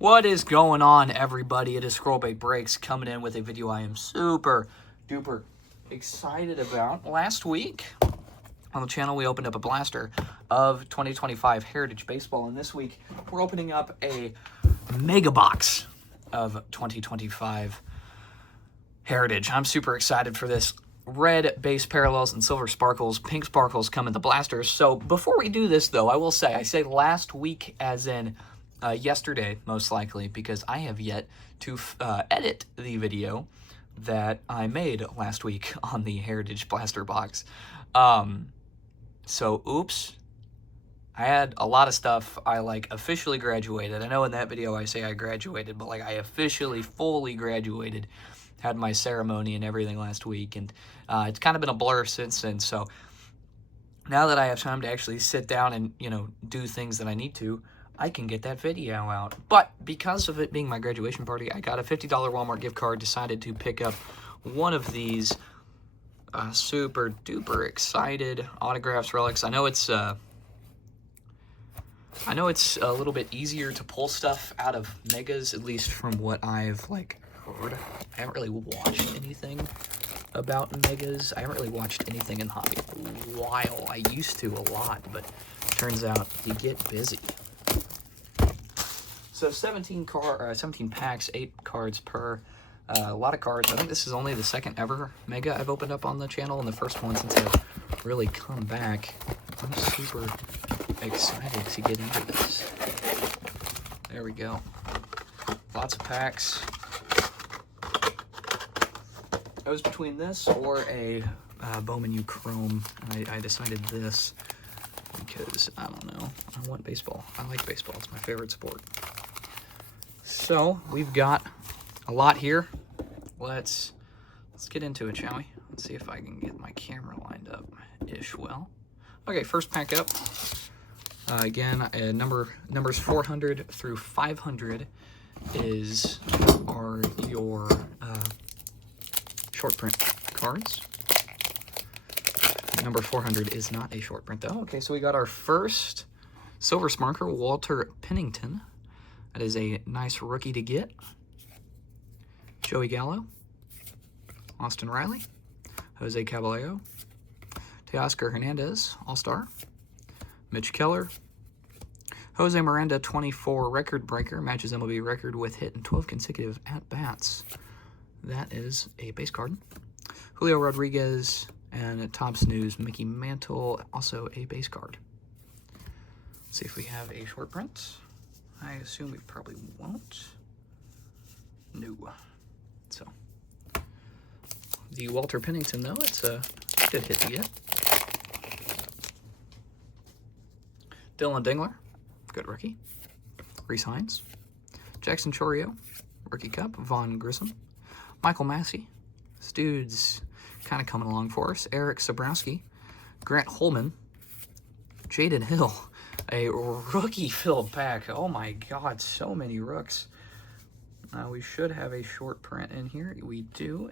What is going on, everybody? It is Scrollbait Breaks coming in with a video I am super duper excited about. Last week on the channel, we opened up a blaster of 2025 Heritage Baseball, and this week we're opening up a mega box of 2025 Heritage. I'm super excited for this. Red base parallels and silver sparkles, pink sparkles come in the blasters. So before we do this, though, I will say, I say last week as in yesterday, most likely, because I have yet to edit the video that I made last week on the Heritage Blaster box. So, oops. I had a lot of stuff. I, officially graduated. I know in that video I say I graduated, but, I officially, fully graduated. Had my ceremony and everything last week, and it's kind of been a blur since then. So, now that I have time to actually sit down and, do things that I need to, I can get that video out. But because of it being my graduation party, I got a $50 Walmart gift card, decided to pick up one of these. Super duper excited. Autographs, relics. I know it's a little bit easier to pull stuff out of megas, at least from what I've heard. I haven't really watched anything about megas. I haven't really watched anything in hobby in a while. I used to a lot, but turns out you get busy. So 17 packs, 8 cards per. A lot of cards. I think this is only the second ever mega I've opened up on the channel, and the first one since I've really come back. I'm super excited to get into this. There we go. Lots of packs. I was between this or a Bowman U Chrome, and I decided this because, I don't know, I want baseball. I like baseball. It's my favorite sport. So, we've got a lot here. Let's get into it, shall we? Let's see if I can get my camera lined up-ish well. Okay, first pack up. Again, numbers 400 through 500 are your short print cards. Number 400 is not a short print, though. Okay, so we got our first silver sparkler, Walter Pennington. That is a nice rookie to get. Joey Gallo, Austin Riley, Jose Caballero, Teoscar Hernandez, All-Star, Mitch Keller, Jose Miranda, 24 record breaker, matches MLB record with hit in 12 consecutive at-bats. That is a base card. Julio Rodriguez, and at Topps News, Mickey Mantle, also a base card. Let's see if we have a short print. I assume we probably won't. No. So, the Walter Pennington, though, it's a good hit to get. Dylan Dingler, good rookie. Reese Hines. Jackson Chourio, rookie cup. Vaughn Grissom. Michael Massey. This dude's kind of coming along for us. Eric Sabrowski. Grant Holman. Jaden Hill. A rookie-filled pack. Oh my god, so many rooks. We should have a short print in here. We do.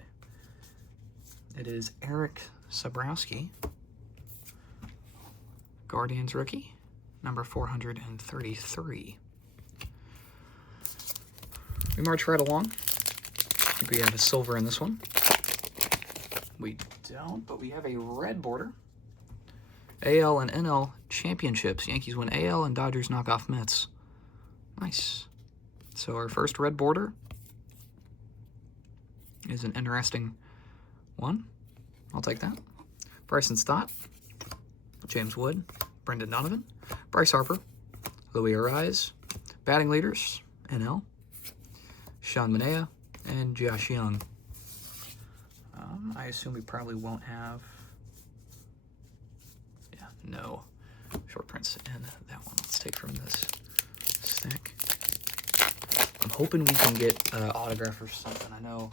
It is Eric Sabrowski. Guardians rookie. Number 433. We march right along. I think we have a silver in this one. We don't, but we have a red border. AL and NL championships. Yankees win AL and Dodgers knock off Mets. Nice. So our first red border is an interesting one. I'll take that. Bryson Stott, James Wood, Brendan Donovan, Bryce Harper, Louis Arise, batting leaders, NL, Sean Manaea, and Josh Young. I assume we probably won't have... no short prints in that one. Let's take from this stack. I'm hoping we can get autograph or something. I know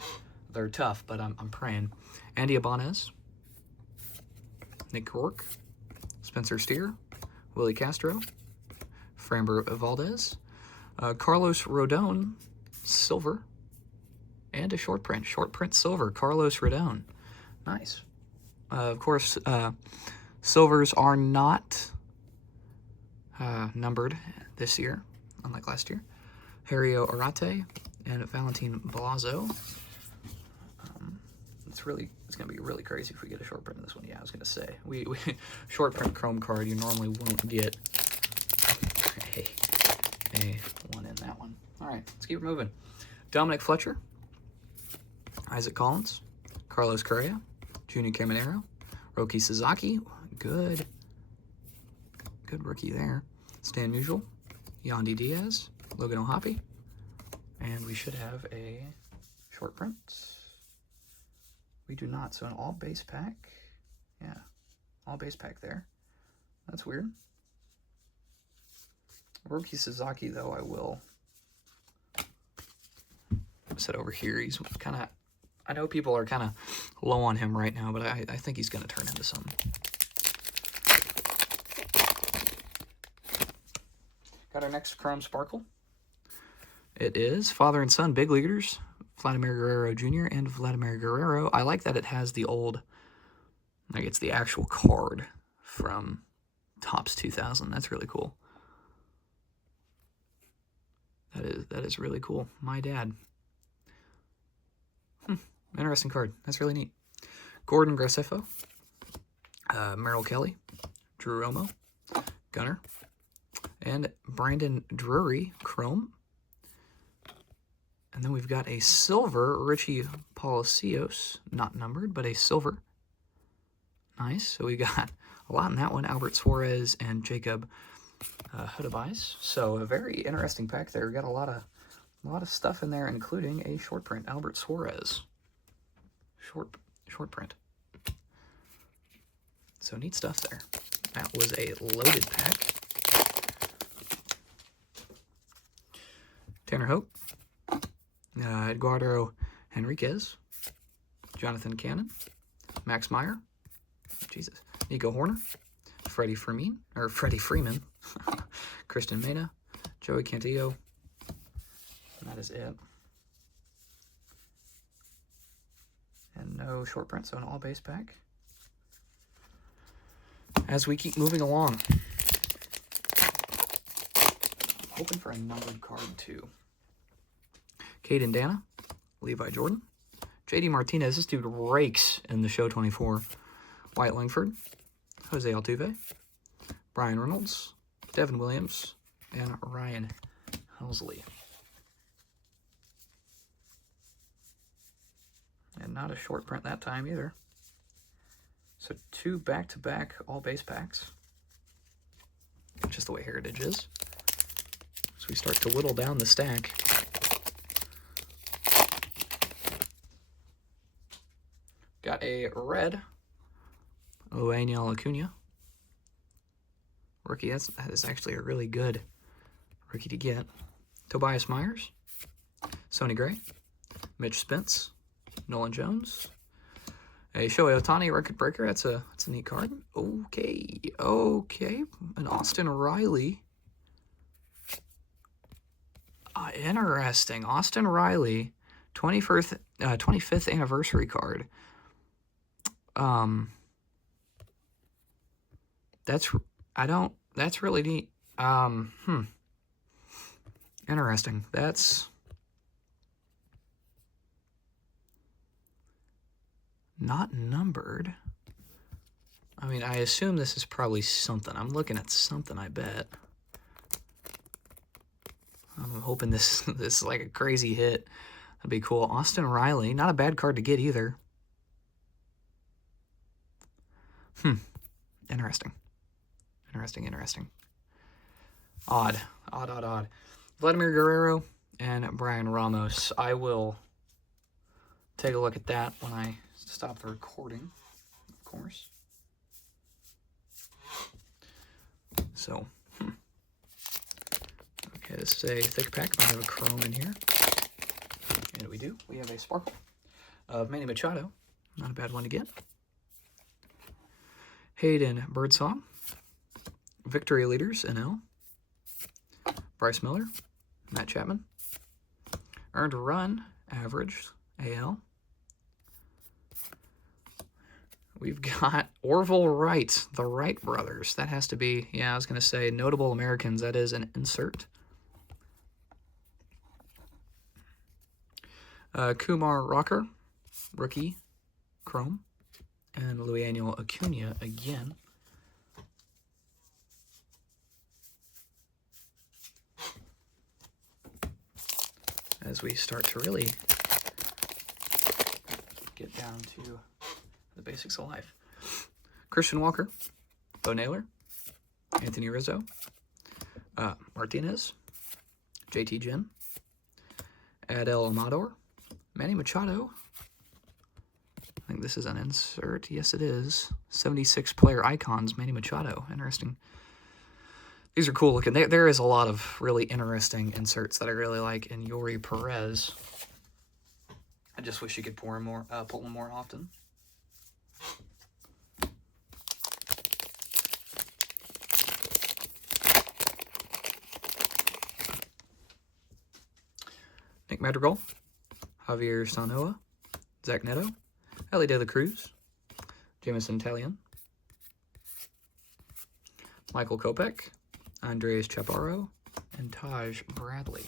they're tough, but I'm praying. Andy Ibanez, Nick Rourke, Spencer Steer, Willie Castro, Framber Valdez, Carlos Rodon, silver, and a short print silver, Carlos Rodon. Nice. Of course, silvers are not numbered this year, unlike last year. Hario Arate, and Valentin Balazo. It's gonna be really crazy if we get a short print in this one. Yeah, I was gonna say we short print chrome card you normally won't get a one in that one. All right, let's keep moving. Dominic Fletcher, Isaac Collins, Carlos Correa, Junior Caminero, Roki Sasaki, good rookie there. Stan Musial, Yandy Diaz, Logan O'Hoppe, and we should have a short print. We do not, so an all base pack. Yeah, all base pack there. That's weird. Roki Sasaki, though, I will set over here. He's kind of, I know people are kind of low on him right now, but I think he's going to turn into something. Got our next Chrome Sparkle. It is father and son big leaguers, Vladimir Guerrero Jr. and Vladimir Guerrero. I like that it has the old, like it's the actual card from Topps 2000. That's really cool. That is really cool. My dad. Interesting card. That's really neat. Gordon Graceffo, Merrill Kelly, Drew Romo, Gunner, and Brandon Drury Chrome. And then we've got a silver Richie Palacios, not numbered, but a silver. Nice. So we got a lot in that one. Albert Suarez and Jacob Hudabais. So a very interesting pack there. We got a lot of stuff in there, including a short print. Albert Suarez. Short print. So neat stuff there. That was a loaded pack. Tanner Hope. Eduardo Henriquez, Jonathan Cannon, Max Meyer, Jesus, Nico Horner, Freddie Freeman, Christian Mena, Joey Cantillo, and that is it. And no short print, so an all base pack. As we keep moving along, I'm hoping for a numbered card too. Caden Dana, Levi Jordan, JD Martinez, this dude rakes in the show 24. Wyatt Langford, Jose Altuve, Brian Reynolds, Devin Williams, and Ryan Helsley. And not a short print that time either. So 2 back-to-back all base packs. Just the way Heritage is. So we start to whittle down the stack. Got a red Oaniel Acuna rookie. That is actually a really good rookie to get. Tobias Myers, Sonny Gray, Mitch Spence, Nolan Jones, a Shohei Ohtani record breaker. That's a neat card. Okay, an Austin Riley. Interesting. Austin Riley, 25th anniversary card. That's really neat. Interesting. That's not numbered. I mean, I assume this is probably something. I'm looking at something, I bet. I'm hoping this is like a crazy hit. That'd be cool. Austin Riley, not a bad card to get either. Interesting. Odd. Vladimir Guerrero and Brian Ramos. I will take a look at that when I stop the recording, of course. So, okay, this is a thick pack. I have a chrome in here. And we do. We have a sparkle of Manny Machado. Not a bad one to get. Hayden Birdsong, Victory Leaders, NL. Bryce Miller, Matt Chapman. Earned Run, Average, AL. We've got Orville Wright, the Wright brothers. That has to be, yeah, I was going to say Notable Americans. That is an insert. Kumar Rocker, rookie, chrome. And Luisangel Acuna again. As we start to really get down to the basics of life. Christian Walker, Bo Naylor, Anthony Rizzo, Martinez, JT Ginn, Adel Amador, Manny Machado. I think this is an insert. Yes, it is. 76 player icons, Manny Machado. Interesting. These are cool looking. There is a lot of really interesting inserts that I really like. And Yori Perez. I just wish you could pull them more often. Nick Madrigal, Javier Sanoa, Zach Neto, Ellie De La Cruz, Jameson Taillon, Michael Kopech, Andres Chaparro, and Taj Bradley.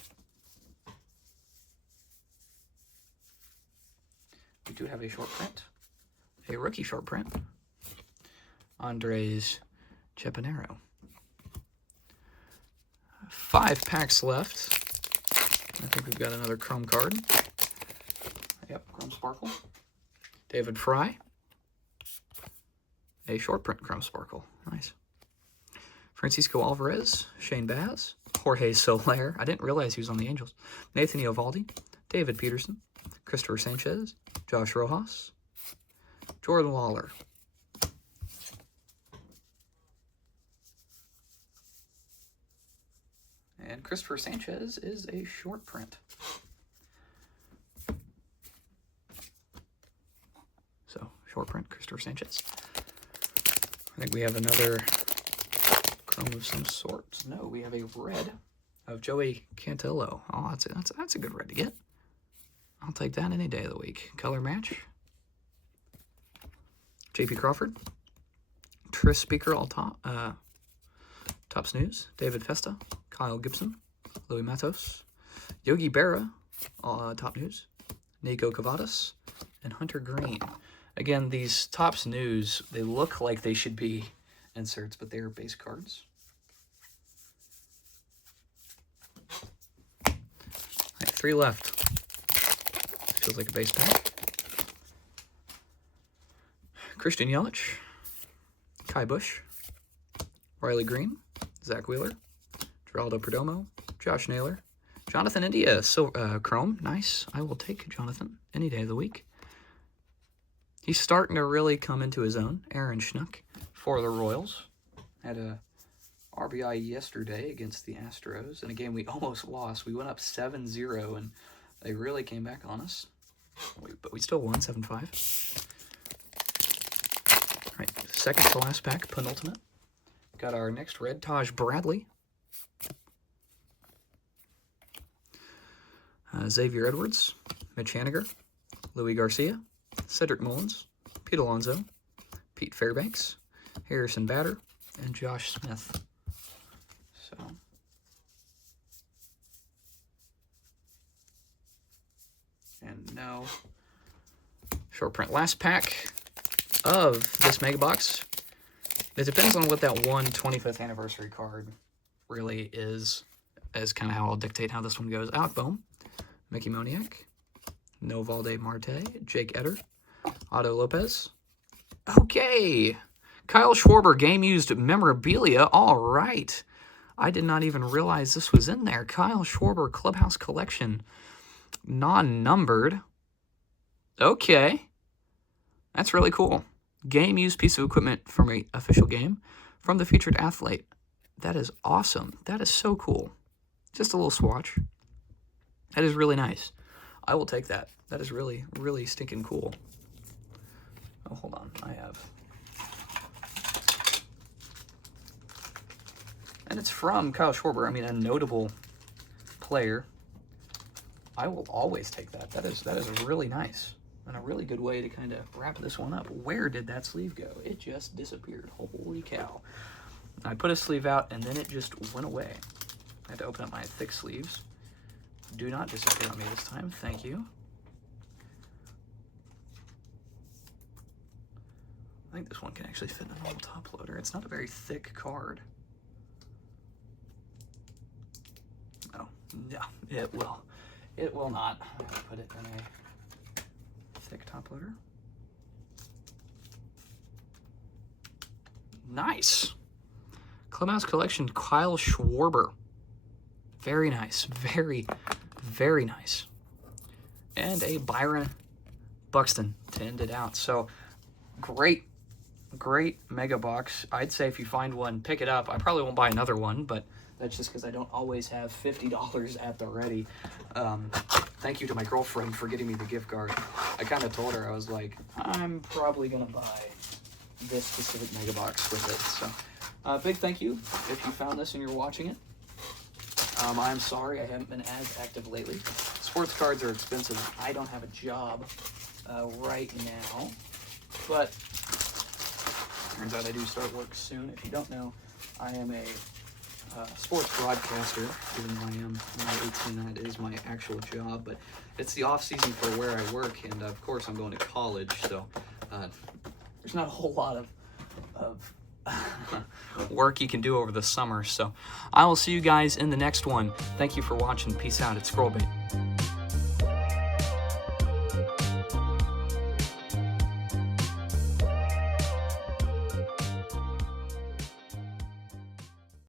We do have a short print, a rookie short print, Andres Chapanero. 5 packs left. I think we've got another Chrome card. Yep, Chrome Sparkle. David Fry. A short print Chrome Sparkle. Nice. Francisco Alvarez. Shane Baz. Jorge Soler. I didn't realize he was on the Angels. Nathan Eovaldi. David Peterson. Christopher Sanchez. Josh Rojas. Jordan Lawler. And Christopher Sanchez is a short print. So, short print, Christopher Sanchez. I think we have another Chrome of some sort. No, we have a red of Joey Cantillo. Oh, that's a good red to get. I'll take that any day of the week. Color match. J.P. Crawford. Tris Speaker, all top. Topps News. David Festa. Kyle Gibson, Louis Matos, Yogi Berra, Top News, Nico Cavadas, and Hunter Green. Again, these Topps News, they look like they should be inserts, but they are base cards. All right, 3 left. Feels like a base pack. Christian Yelich, Kai Bush, Riley Green, Zach Wheeler, Geraldo Perdomo, Josh Naylor, Jonathan India, Chrome. Nice. I will take Jonathan any day of the week. He's starting to really come into his own. Aaron Schnuck for the Royals. Had a RBI yesterday against the Astros in a game we almost lost. We went up 7-0, and they really came back on us. But we still won 7-5. All right, second to last pack, penultimate. Got our next red, Taj Bradley. Xavier Edwards, Mitch Haniger, Louis Garcia, Cedric Mullins, Pete Alonso, Pete Fairbanks, Harrison Bader, and Josh Smith. So, and no short print. Last pack of this mega box. It depends on what that 25th anniversary card really is kind of how I'll dictate how this one goes. Alec Bohm, Mickey Moniak, Novalde Marte, Jake Eder, Otto Lopez. Okay, Kyle Schwarber, game-used memorabilia. All right. I did not even realize this was in there. Kyle Schwarber Clubhouse Collection, non-numbered. Okay, that's really cool. Game-used piece of equipment from an official game from the featured athlete. That is awesome. That is so cool. Just a little swatch. That is really nice. I will take that. That is really, really stinking cool. Oh, hold on. I have. And it's from Kyle Schwarber. I mean, a notable player. I will always take that. That is really nice. And a really good way to kind of wrap this one up. Where did that sleeve go? It just disappeared. Holy cow. I put a sleeve out, and then it just went away. I had to open up my thick sleeves. Do not disappear on me this time. Thank you. think this one can actually fit in a normal top loader. It's not a very thick card. Oh, yeah, it will. It will not. I'm going to put it in a thick top loader. Nice. Clubhouse Collection, Kyle Schwarber. Very nice. Very, very nice. And a Byron Buxton to end it out. So, great mega box. I'd say if you find one, pick it up. I probably won't buy another one, but that's just because I don't always have $50 at the ready. Thank you to my girlfriend for getting me the gift card. I kind of told her, I was like, I'm probably going to buy this specific mega box with it. So, big thank you if you found this and you're watching it. I'm sorry I haven't been as active lately. Sports cards are expensive. I don't have a job right now, but turns out I do start work soon. If you don't know, I am a sports broadcaster, even though I am only 18. That is my actual job, but it's the off season for where I work, and of course I'm going to college, so there's not a whole lot of work you can do over the summer. So I will see you guys in the next one. Thank you for watching. Peace out. It's Scrollbait.